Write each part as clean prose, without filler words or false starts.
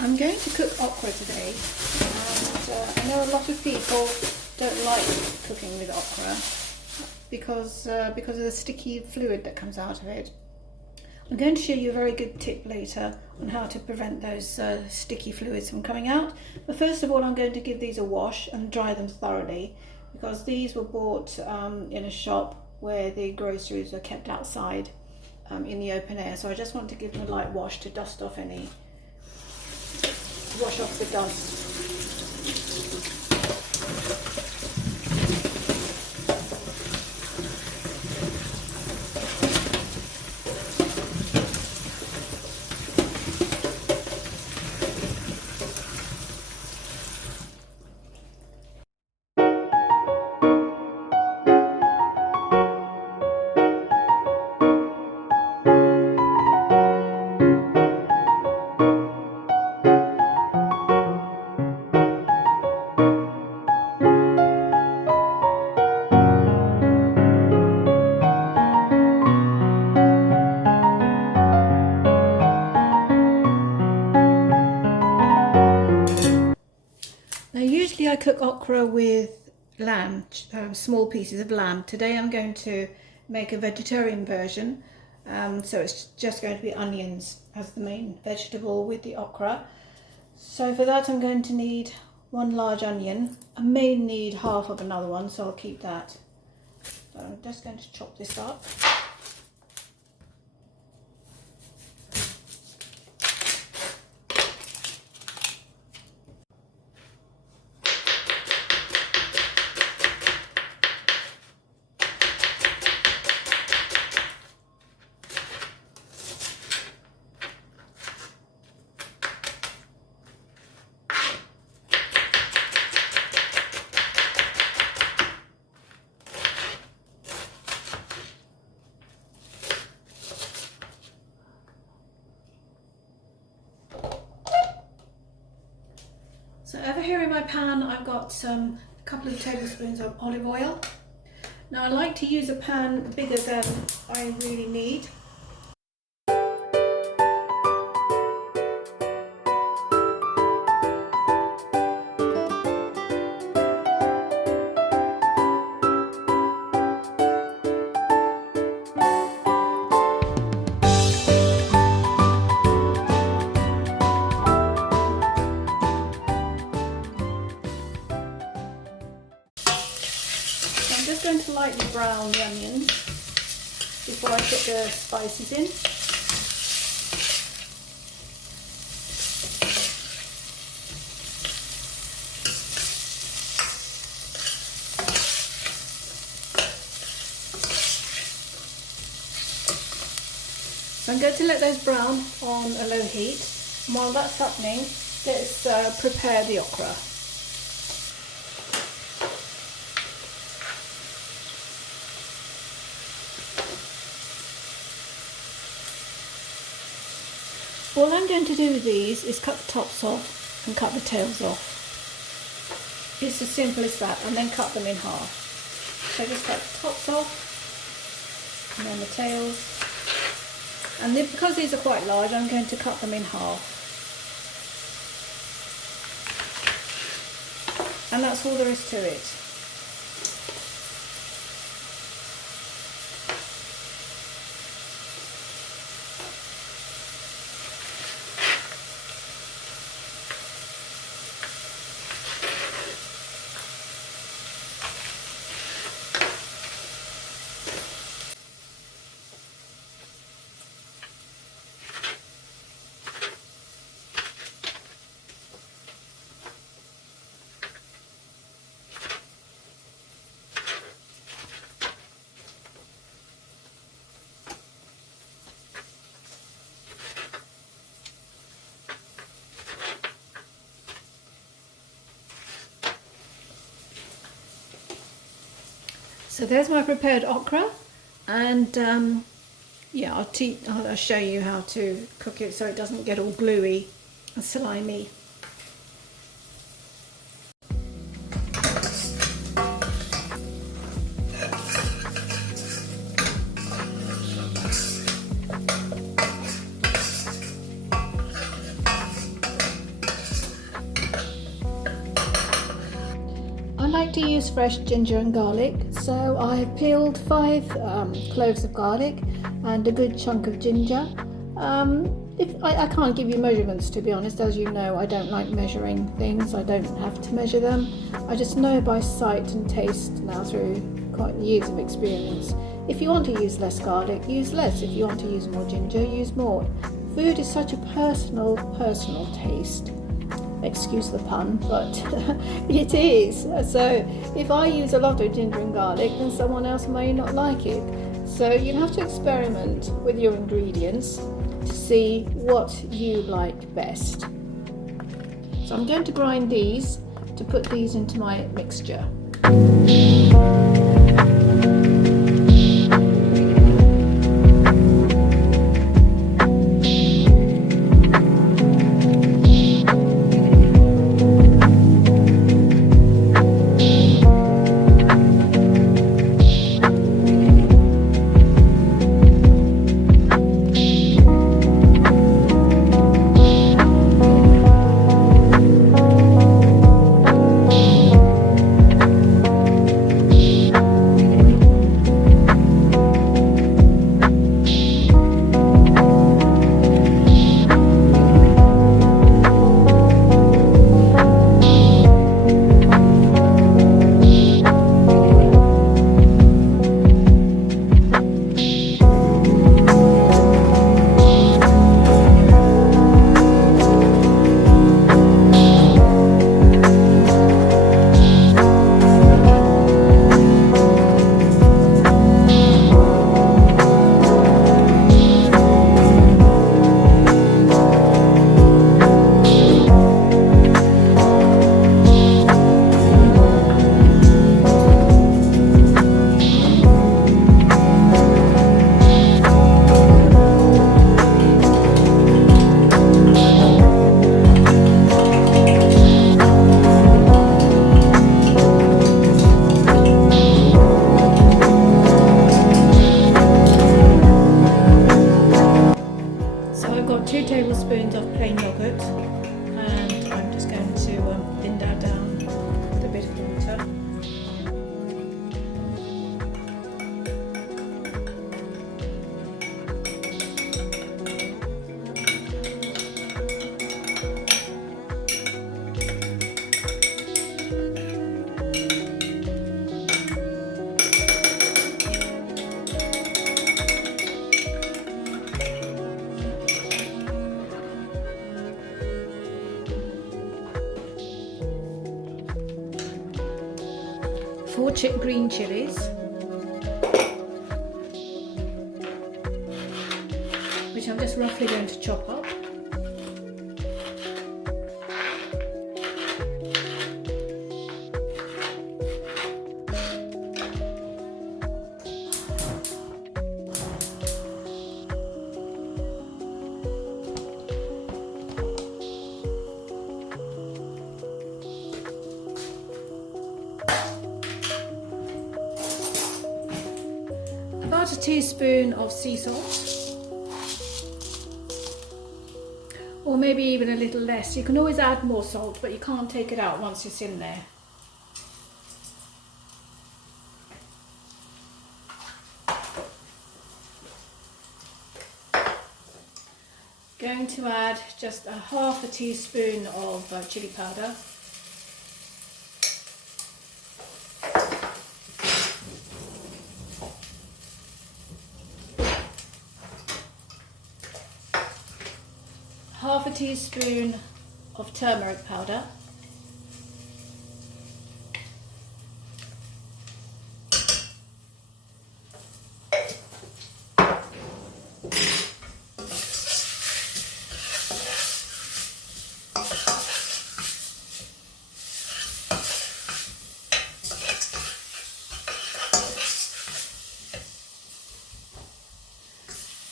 I'm going to cook okra today, and I know a lot of people don't like cooking with okra because of the sticky fluid that comes out of it. I'm going to show you a very good tip later on how to prevent those sticky fluids from coming out. But first of all, I'm going to give these a wash and dry them thoroughly, because these were bought in a shop where the groceries are kept outside in the open air. So I just want to give them a light wash to wash off the dust. Now usually I cook okra with lamb, small pieces of lamb. Today I'm going to make a vegetarian version, so it's just going to be onions as the main vegetable with the okra. So for that I'm going to need one large onion. I may need half of another one, so I'll keep that. So I'm just going to chop this up. So over here in my pan I've got a couple of tablespoons of olive oil. Now I like to use a pan bigger than I really need. I'm just going to lightly brown the onions before I put the spices in. So I'm going to let those brown on a low heat, and while that's happening, let's prepare the okra. All I'm going to do with these is cut the tops off and cut the tails off. It's as simple as that, and then cut them in half. So just cut the tops off and then the tails. And then, because these are quite large, I'm going to cut them in half. And that's all there is to it. So there's my prepared okra, and yeah, I'll show you how to cook it so it doesn't get all gluey and slimy. like to use fresh ginger and garlic, so I've peeled 5 cloves of garlic and a good chunk of ginger. If I can't give you measurements, to be honest, as you know, I don't like measuring things. I don't have to measure them. I just know by sight and taste now through quite years of experience. If you want to use less garlic, use less. If you want to use more ginger, use more. Food is such a personal taste. Excuse the pun, but it is. So if I use a lot of ginger and garlic, then someone else may not like it. So you have to experiment with your ingredients to see what you like best. So I'm going to grind these to put these into my mixture. I've got 2 tablespoons of plain yogurt, and I'm just going to thin that down with a bit of water. Four green chilies, which I'm just roughly going to chop up. About a teaspoon of sea salt, or maybe even a little less. You can always add more salt, but you can't take it out once it's in there. Going to add just a half a teaspoon of chili powder. Half a teaspoon of turmeric powder,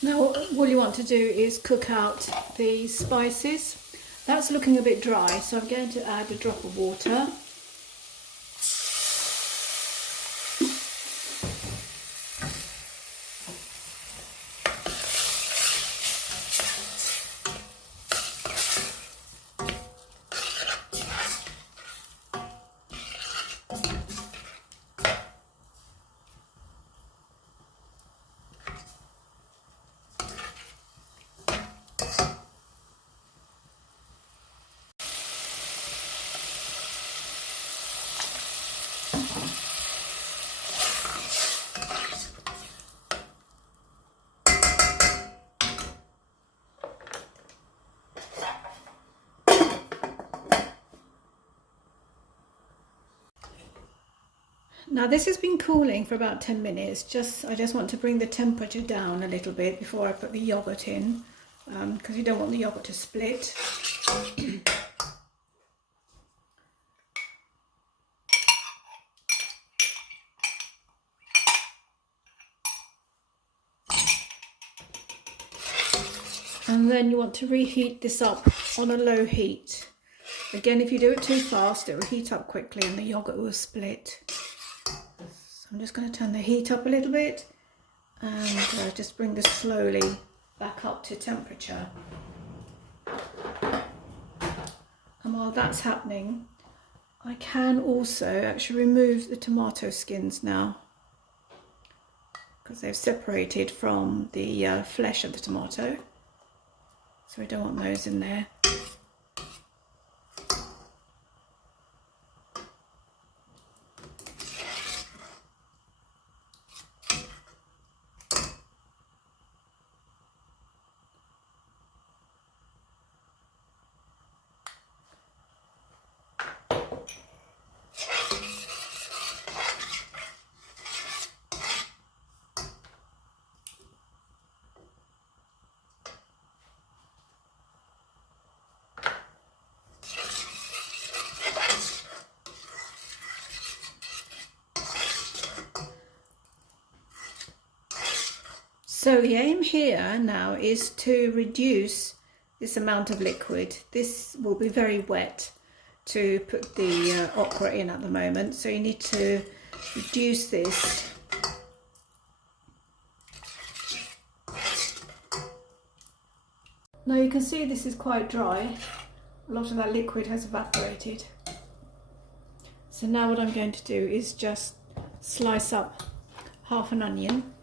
now all you want to do is cook out the spices. That's looking a bit dry, so I'm going to add a drop of water. Now this has been cooling for about 10 minutes. I just want to bring the temperature down a little bit before I put the yogurt in, because you don't want the yogurt to split. And then you want to reheat this up on a low heat. Again, if you do it too fast, it will heat up quickly and the yogurt will split. So I'm just going to turn the heat up a little bit and just bring this slowly back up to temperature. And while that's happening, I can also actually remove the tomato skins now, because they've separated from the flesh of the tomato. So we don't want those in there. So the aim here now is to reduce this amount of liquid. This will be very wet to put the okra in at the moment, so you need to reduce this. Now you can see this is quite dry. A lot of that liquid has evaporated. So now what I'm going to do is just slice up half an onion.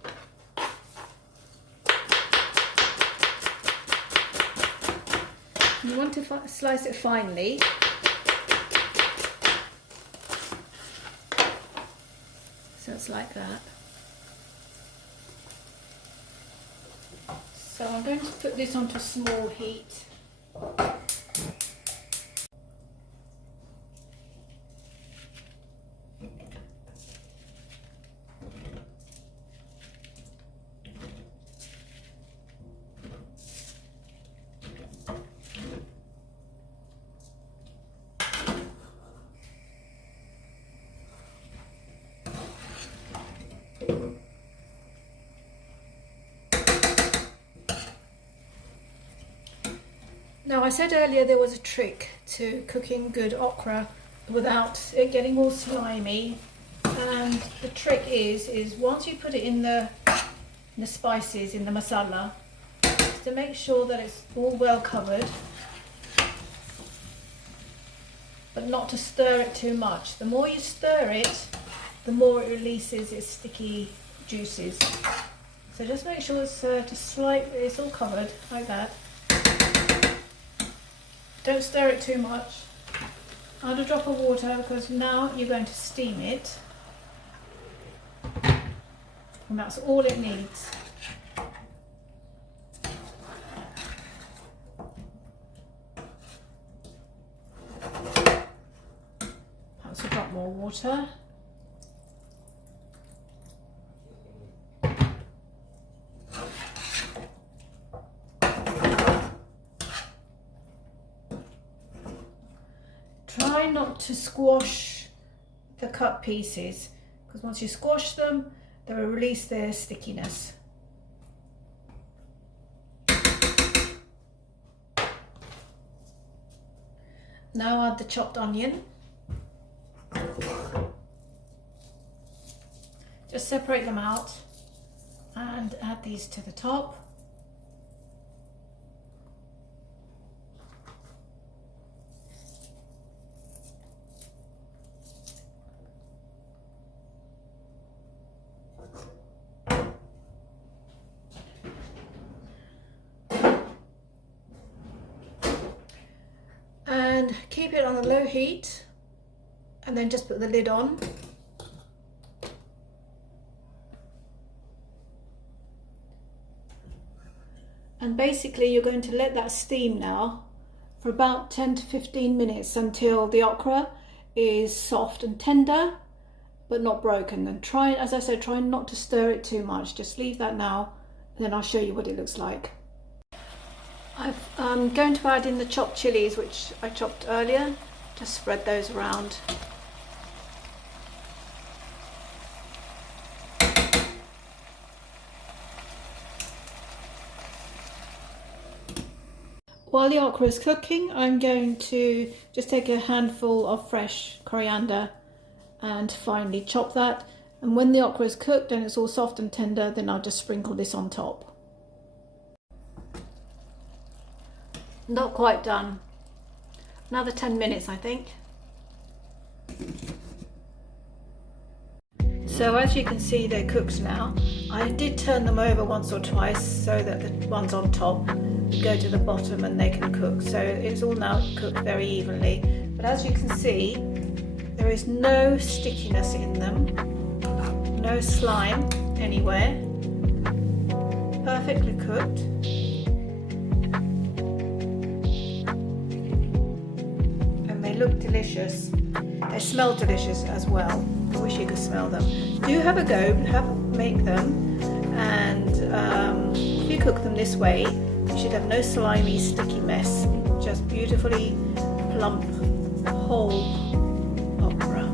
You want to slice it finely. So it's like that. So I'm going to put this onto small heat. Now I said earlier there was a trick to cooking good okra without it getting all slimy, and the trick is once you put it in the spices, in the masala, to make sure that it's all well covered, but not to stir it too much. The more you stir it, the more it releases its sticky juices. So just make sure it's all covered like that. Don't stir it too much. Add a drop of water, because now you're going to steam it. And that's all it needs. Perhaps a drop more water. Try not to squash the cut pieces, because once you squash them, they will release their stickiness. Now add the chopped onion. Just separate them out and add these to the top. And keep it on a low heat, and then just put the lid on. And basically you're going to let that steam now for about 10 to 15 minutes until the okra is soft and tender, but not broken. And try, as I said, try not to stir it too much. Just leave that now, and then I'll show you what it looks like. I'm going to add in the chopped chilies, which I chopped earlier. Just spread those around. While the okra is cooking, I'm going to just take a handful of fresh coriander and finely chop that. And when the okra is cooked and it's all soft and tender, then I'll just sprinkle this on top. Not quite done. Another 10 minutes, I think. So as you can see, they're cooked now. I did turn them over once or twice so that the ones on top go to the bottom and they can cook. So it's all now cooked very evenly. But as you can see, there is no stickiness in them, no slime anywhere. Perfectly cooked. And they look delicious. They smell delicious as well. I wish you could smell them. Do have a go, make them, and if you cook them this way, you should have no slimy, sticky mess. Just beautifully plump, whole okra.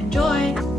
Enjoy!